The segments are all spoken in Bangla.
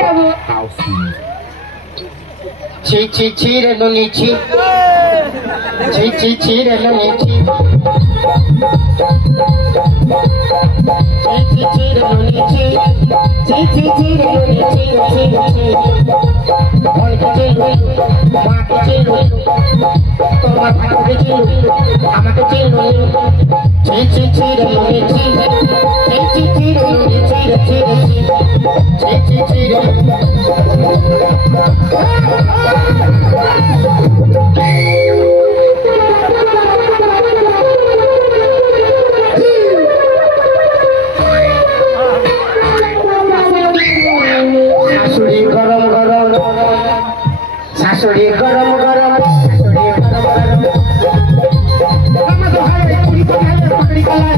যাবো। ছি ছি ছি রে নুনি ছি, ছি ছি ছি রে নুনি ছি, ছি ছি ছি রে নুনি ছি, ছি ছি ছি রে নুনি ছি ছি ছি। ভনকে চিনলুই, মাকে চিনলুই, তোমার ভাইকে চিনলুই, আমাকে চিনলুই। ছি ছি ছি রে নুনি ছি, ছি ছি ছি রে নুনি ছি রে ছি রে ছি, ছি ছি ছি রে। শাশুড়ি গরম গরম, শাশুড়ি গরম গরম, শাশুড়ি গরম গরম। আমার তো হয় চুরি পাকায় পাকড়ি কালায়,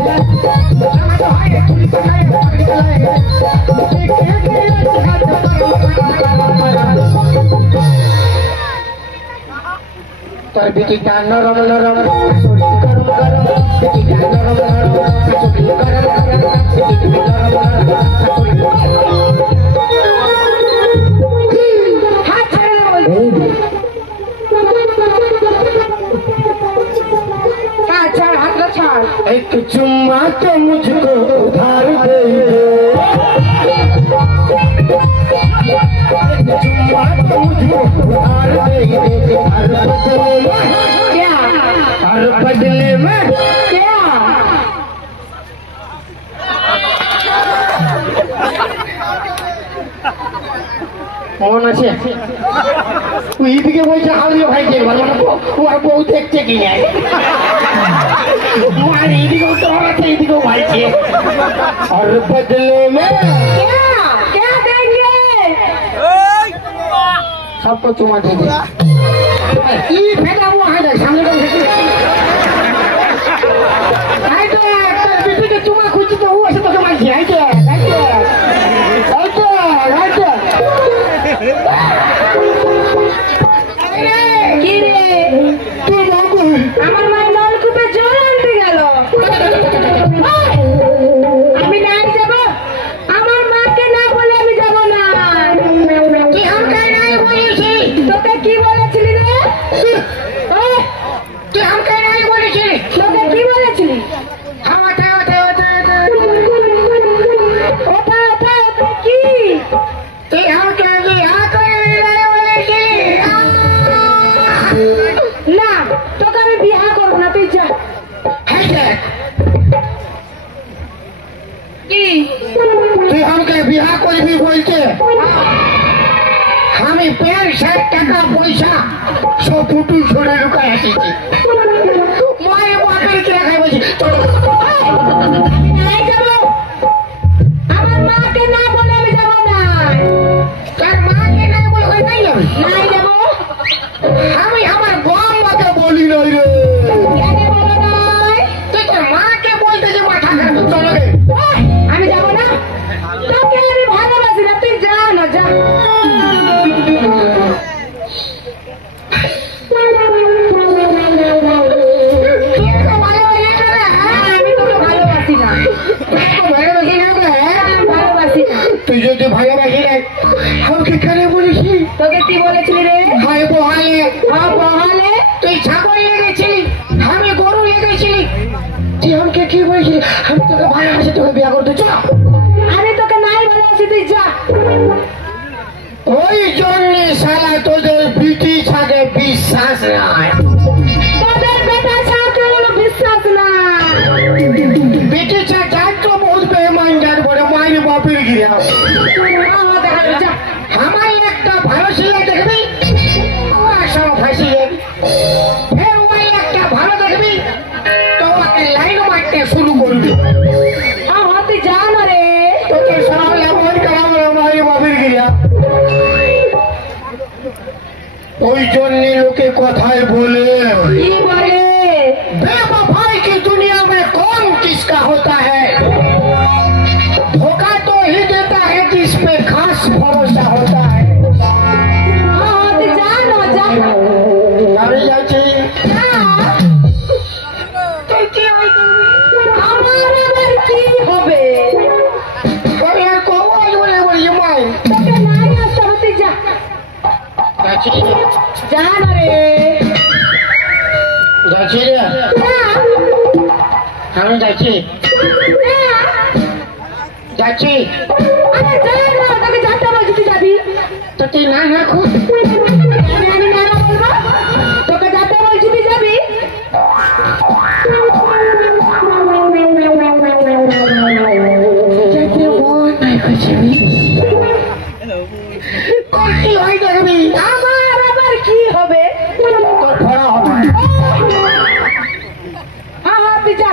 আমার তো হয় চুরি পাকায় পাকড়ি কালায়। তোর বিটিটা নরম নরম, শাশুড়ি গরম গরম, বিটিটা নরম নরম, শাশুড়ি গরম গরম, বিটিটা নরম নরম, শাশুড়ি হাত ছেড়ে দাও বলছি। ছাড়, হাতটা ছাড়। एक चुम्मा तो मुझको उधार दे दे, एक चुम्मा तो मुझको उधार दे दे, हर बदले में क्या? हर बदले में क्या? মন আছে তুই এদিকে বলছে হারিয়ে ভাই কে বল ও আর বউ দেখছে কি নাই মার এদিকেও তোর আছে এদিকেও ভাইছে আর বদলে মে क्या? क्या देंगे? सबको चुमा दे दे ई फेंका वो है देख सामने का आई तो बीटी के चुमा खुची तो वो से तो चुमा जी आई के কি রে? তুই বাবু আমার মা নলকূপে জল আনতে গেল। আমি নাই যাব, আমার মাকে না বলে আমি যাব না। তুই আমাকে নাই বলেছিস তোকে কি বলেছিলি রে? তুই আমাকে নাই বলেছিস তোকে কি বলেছিলি? ওঠা ওঠা ওঠা ওঠা ওঠা ওঠা কি? তুই আমাকে বিয়া করে নাই বলেছিস না, তোকে আমি বিয়ে করবো না, তুই যা। কি? তুই আমাকে বিয়া করবি বলছে আমি 65 টাকা পয়সা সব পুটুল ছড়ে লুকায় আসিছি মায়ের বাপের কে রাখাই বলছি আমি নাই যাব, আমার মাকে না বলে আমি যাব না। তার মাকে নাই বলে ওই নাই যাবে নাই যাব। আমি আমার বাবাকে বলি নাই রে কেন বলো নাই? তুই তোর মাকে বলতে যে মাথা খারাপ চলো রে আমি যাব না, তোকে আমি ভালোবাসি না, তুই যা না যা। আমি তোকে ভালোবাসি না, ভালোবাসি না। তুই যদি ভালোবাসি নাই আমাকে কেন বলিস তোকে কি বলেছিলি রে? ভাই বহালে বহালে তুই ছাগল লেগেছিলি আমি গরু লেগেছিলি তুই আমাকে কি বলছিলি আমি তোকে ভালোবাসি তোকে বিয়ে করতে চল আমি তোকে নাই ভালোবাসি, তুই যা। ওই জন্য শালা তোদের বিটি ছাগে বিশ্বাস নাই তোদের বেটা ছাড়তে হলো বিশ্বাস না। বিটি ছা যার তো বহুত বেমান যার বড় মায়ের বাপের গিয়া যা। আমার একটা ভালো ছেলে দেখবি ও একসময় ফাঁসি যাবি ফের ওই একটা ভালো দেখবি তো ওকে লাইন মারতে শুরু করবি তুই যা না রে। তোকে সব এমন করাবো মায়ের বাপের গিয়া ওই জন্য লোকে কথায় বলে কি বলে? बेवफाई की दुनिया में कौन किसका होता है धोखा तो ही देता है जिस पे खास भरोसा होता है তুই যা না যা। আমি যাচ্ছি তুই কি হইতে? আমার আবার কি হবে? আমি আর কবো বলে বলি মাই তোকে নাই যাচ্ছি যা না রে যাচ্ছি রে আমি যাচ্ছি যাচ্ছি আরে যা না তোকে যেতে বলছি তুই যাবি তো তুই না না খুব আমি না না বলবো তোকে যেতে বলছি তুই যাবি কি হয় দেখবি আমার আবার কি হবে তোর ভরা হবে হ্যাঁ তুই যা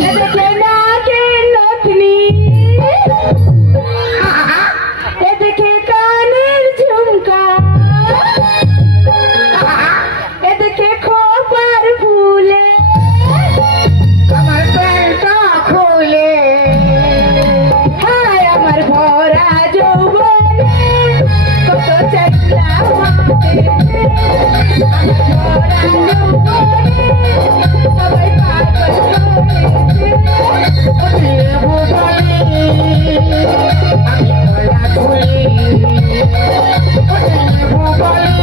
এদিকে নাকে নথনি এদিকে কানের ঝুমকা এদিকে খোপার ফুলে আমার প্যান্টটা খুলে হায় আমার ভরা যৌবনে কত চেষ্টা মাতে আমার ভরা যৌবনে সবাই পাগল হয়েছে লেবু বলে আমি গলা খুলি লেবু বলে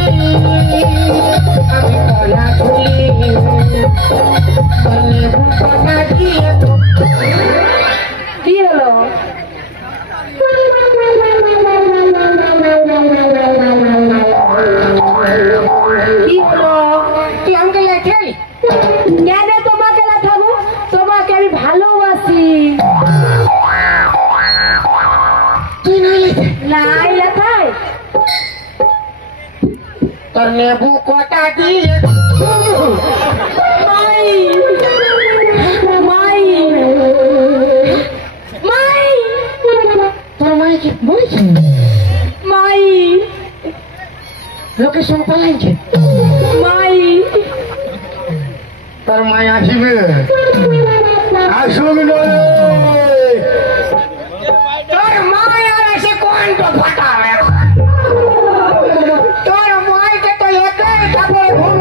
আমি গলা খুলি লেবু কথা দিয়ে তো কি হলো কি হলো তুই আমাকে লেখালি কেন তোমাকে লাঠাবো তোমাকে আমি ভালোবাসি তুই না লেখা নাই লাঠাই তোর লেবু কটা দিয়ে মাই মাই মাই তোর মাই কি বলছে মাই লোকেশন পালাইছে মাই তোর মাই আসবে আসুক নয় তোর মাই আর এসে কোনটা ফাটাবে তোর মাইকে তো একাই কাপড়ে ঘুম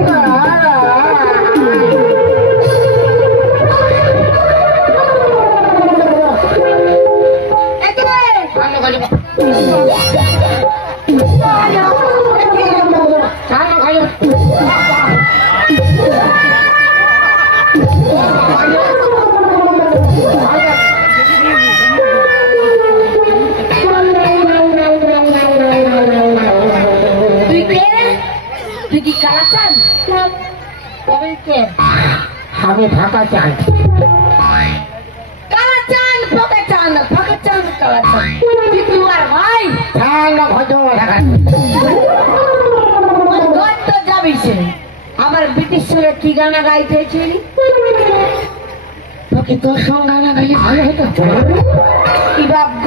তুই কি কালাচান আমি ফাঁকা চাই কালাচান ফাঁকা চান কালাচান তুই তোমার ভাই তো যাবি সে আমার ব্রিটিশ সুরে কি গানা গাইতেছিল তোকে তোর সঙ্গে গানা গাইলে ভালো হতো কি ভাগ্য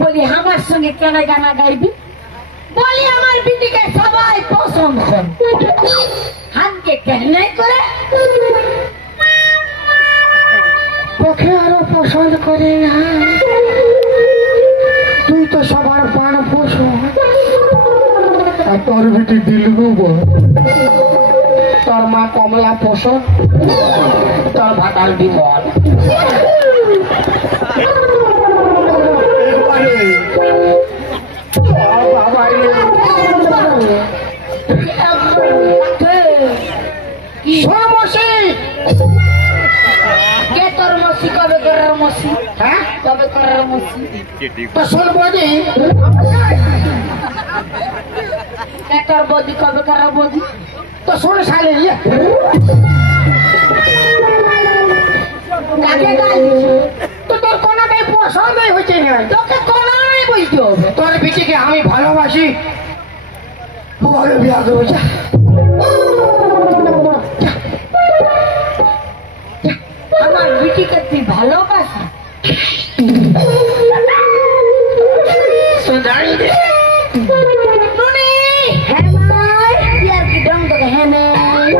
বলি আমার সঙ্গে কেন গানা গাইবি বলি আমার বিটিকে সবাই পছন্দ করে হানকে কেন নাই করে তোকে আরো পছন্দ করে না তুই তো সবার প্রাণ পোষণ আর তোর বেটি দিলরু বল তোর মা কমলা পোষণ তোর ভাতাল বিমল কে তোর মসি কবে করার মসি হ্যাঁ কবে করার মসি তো শোন বদি কে তোর বদি কবে করার বদি তো শোন শালে কাকে গাই তো তোর কোনটাই পছন্দই হচ্ছে না তোকে কোনাই বলতে হবে তোর বেটিকে আমি ভালোবাসি বড় বিয়া দেবো যা আমার বিটিকে তুই ভালোবাসি সুন্দরী রে নুনি হ্যাঁ মাই ইয়ার কি ডং তোকে হ্যাঁ মাই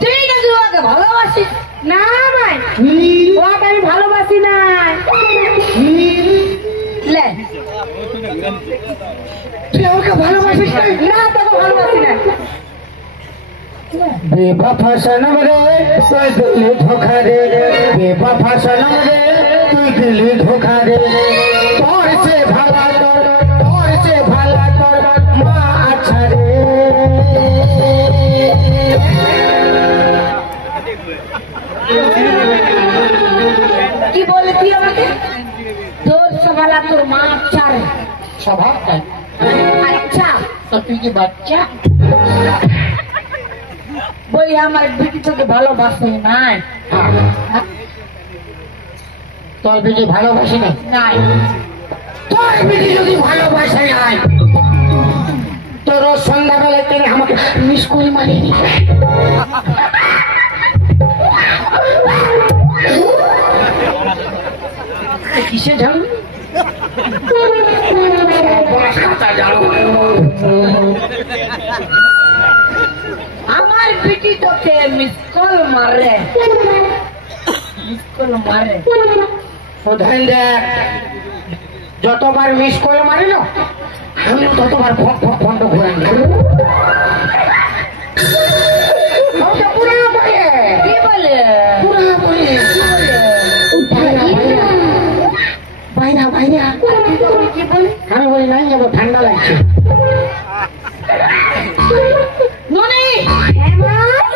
তুই নাকি ওকে ভালোবাসিস না মাই ওকে আমি ভালোবাসি না লে তুই আমাকে ভালোবাসিস না তোকে ভালোবাসি না बेवफा सनम रे तोय दिल धोखा रे बेवफा सनम रे तू दिल धोखा रे तोर से भला तोर তোর সবালা তোর মা আচ্ছা রে স্বভাব তাই আচ্ছা তো তুই কি বাচ্চা বই আমার বিটি তোকে ভালোবাসে নাই তোর বেটি ভালোবাসে না নাই তোর বেটি যদি ভালোবাসে নাই তোর সন্ধ্যাবেলায় তিনি আমাকে মিস করে মারিনি কিসে জানো আমার বিটি তোকে মিস কল মারে ও ধ্যান দেখ যতবার মিস করে মারিল আমি ততবার ফন্ড ঘুরে কি বলে বাইরা বাইরা কি বলে আমি বলি নাই যাবো ঠান্ডা লাগছে ননি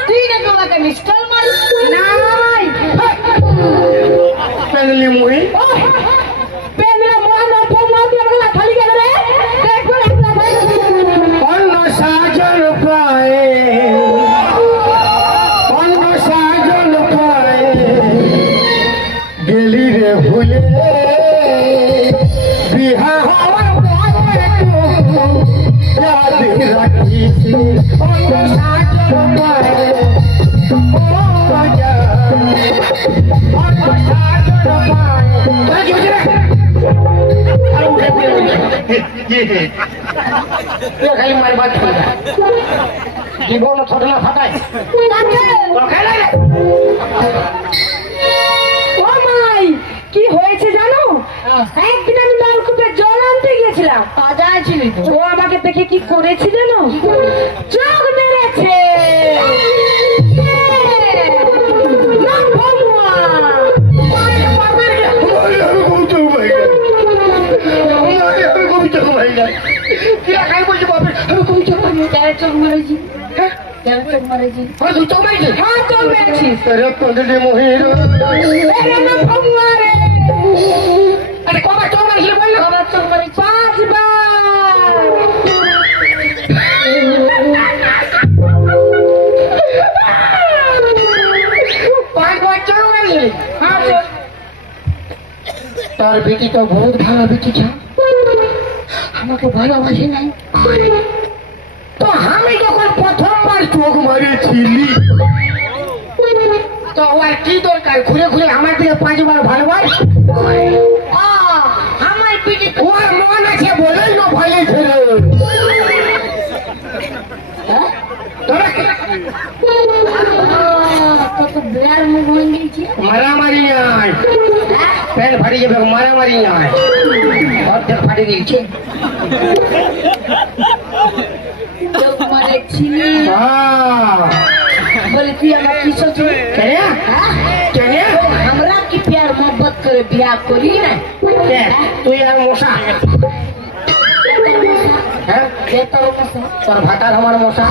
তুই না তোমাকে মিস কল মারিস নাই পেনলি মুড়ি পেনলা মোহন ফোন দিয়ে বলা খালি গেল রে দেখো একলা ভাই অন্য সাজন পায়ে অন্য সাজন পায়ে গেলি রে ভুলে বিহা হওয়ার পরে याद রাখিছি অন্য সাজন পায়ে ও যা অন্য সাজন পায়ে কি হচ্ছে আর উঠে ये खाली मार बात कर জীবন থটনা ফাটায় তোর খেলা ও মাই কি হয়েছে জানো একদিন আমি নলকূপে জল আনতে গিয়েছিলাম বাজায় ছিল ও আমাকে দেখে কি করেছে জানো চোখ মেরেছে চোখ মেরেছি চোখ মেরেছি হ্যাঁ চোখ মেরেছিস अरे कौन चोर मार ये बोल আমার চোখ মেরেছি 5 বার তোর বেটি তো বহুত ভালো বেটি ছিল আমাকে ভালোবাসে নাই তো আমি যখন প্রথমবার চোখ মারিয়েছিলি তো ওর কি দরকার ঘুরে ঘুরে আমার দিকে 5 বার ভালোবাস আমার পিঠে ওর মন আছে বলেই না ভয়ে ছেড়ে তো বেয়ার মুখ ভাঙিয়েছি মারামারি নাই পেট ফাটি যাবে মারামারি নাই অর্ধেক ফাটি দিয়েছে চোখ মারেছি हाँ बोले तुई আমার কি सोची क्या क्या हमरा की प्यार मोहब्बत करे बियाह करी ना क्या तू यार मोसा हैं ये तो मसा তোর ভাতার আমার মশা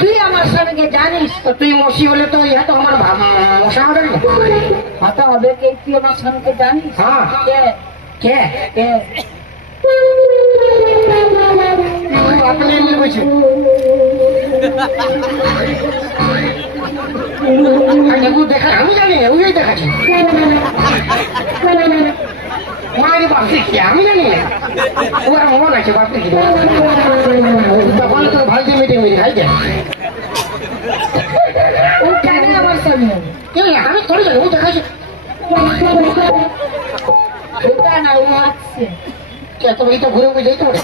তুই আমার সঙ্গে জানিস তো তুই মশি হলে তো ইহা তো আমার মশা হবে না কথা হবে কি তুই আমার সঙ্গে জানিস হ্যাঁ। কে কে কে আপনি এমনি বলছেন দেখা আমি জানি না ওই দেখাচ্ছি মারি বাপ দেখি আমি জানি না ওর মন আছে বাপ দেখি তখন তো ভালো দিয়ে মিটে মিটে খাই যায় ও জানে আমার সঙ্গে আমি তোরে জানি ও দেখাচ্ছি ওটা না ও আছে তো এই তো ঘুরে ঘুরে যাইতে পারে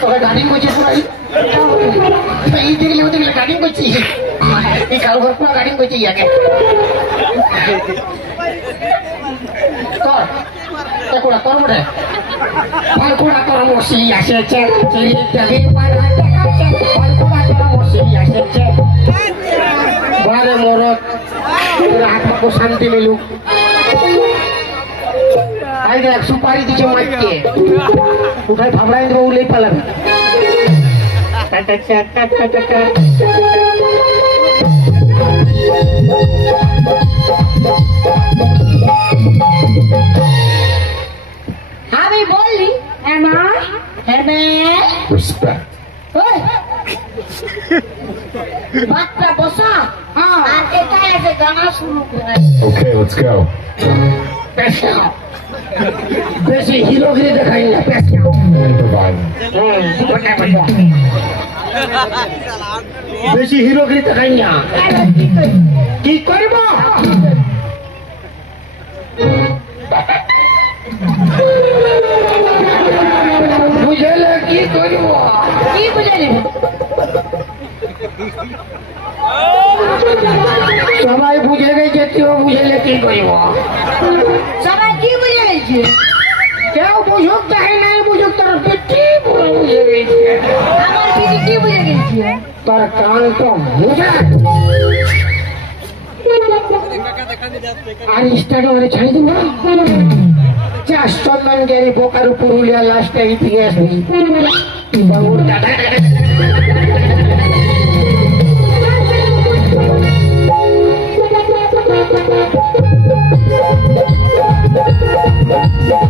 তোকে গার্ডিং করছিস পুরো এই দেখলে ও দেখলে গার্ডিং করছিস এই কালো ঘর পুরো গার্ডিং করছিস ইয়াকে তোর তোর বটে ফালকুড়া তোর মশি আসেছে চিড়িটাকে পাড়া দেখাচ্ছে ফালকুড়া তোর মশি আসেছে বারে মরত আত্মাকে শান্তি মিলুক আই দেখ সুপারি দিচ্ছে মাইকে উঠাই ভাবড়াই দেবো উলেই পালাবে Respect. ওই বাচ্চা বসা আর এটাই আছে গানা শুরু করে Okay, let's go. বেশি হিরোগিরি দেখাই না Improvise. বেশি হিরোগিরি দেখাই না কি করব বুঝলে কি করব কি বুঝে নিবি সবাই বুঝে গেছে কেউ বুঝলে কি করব সবাই কি বুঝে গেছে কেউ বুঝুক চাই নাই বুঝুক তোর পিঠি পুরো বুঝে গেছে আমার দিদি কি বুঝে গেছে তোর কান তো বুঝে আর ইনস্টাগ্রামে ছাড়ি দিব যা সম্মান জ্ঞানী বোকার পুরুলিয়া লাস্টে ইতিহাস বাবুর দাদা